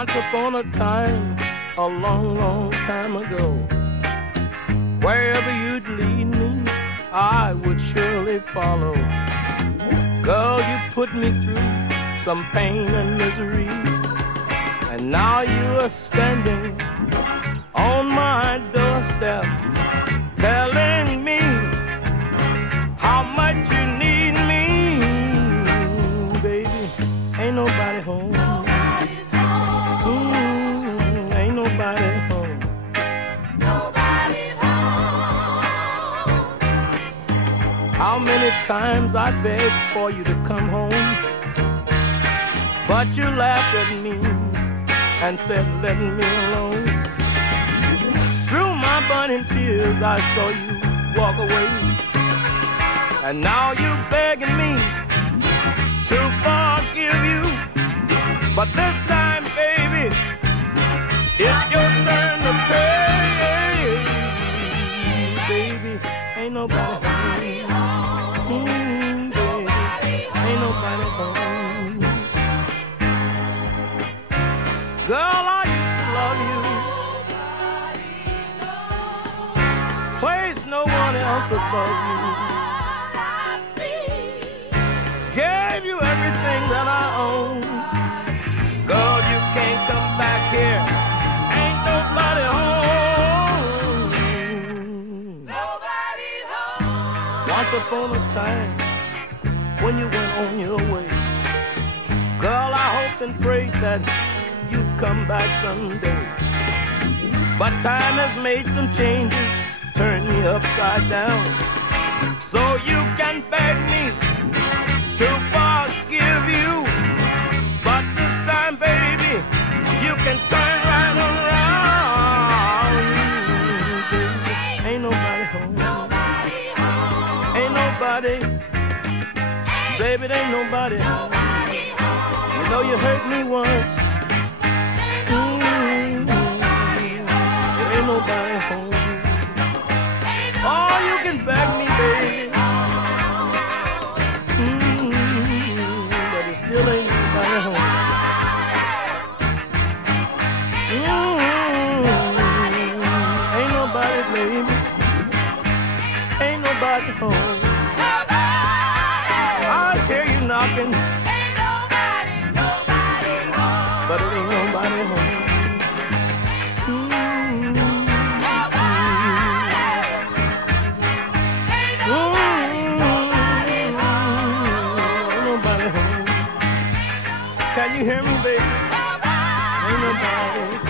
Once upon a time, a long, long time ago, wherever you'd lead me, I would surely follow. Girl, you put me through some pain and misery, and now you are standing on my doorstep, telling me how much you need me. Baby, ain't nobody home. Nobody's home. Ain't nobody home. Nobody's home. How many times I begged for you to come home, but you laughed at me and said, let me alone. Through my burning tears, I saw you walk away, and now you're begging me to forgive you. But this time, baby, it's your turn to pay. Baby, ain't nobody home. Baby, ain't nobody home. Girl, I used to love you. Place no one else above you. Gave you everything that I own. Girl, you can't come back here. Ain't nobody home. Nobody's home. Once upon a time, when you went on your way, girl, I hoped and prayed that you'd come back someday. But time has made some changes, turned me upside down. So you can beg me to forgive you, but this time, baby, you can turn right around. Baby, ain't nobody home. Nobody home. Ain't nobody. Baby, there ain't nobody home. Nobody home. You know you hurt me once. There ain't nobody home. Oh, you can beg me, baby. But it still ain't nobody home. Ain't nobody, baby. Ain't nobody home. I hear you knocking, Ain't nobody home. but it ain't nobody home. Can you hear me, baby? Ain't nobody.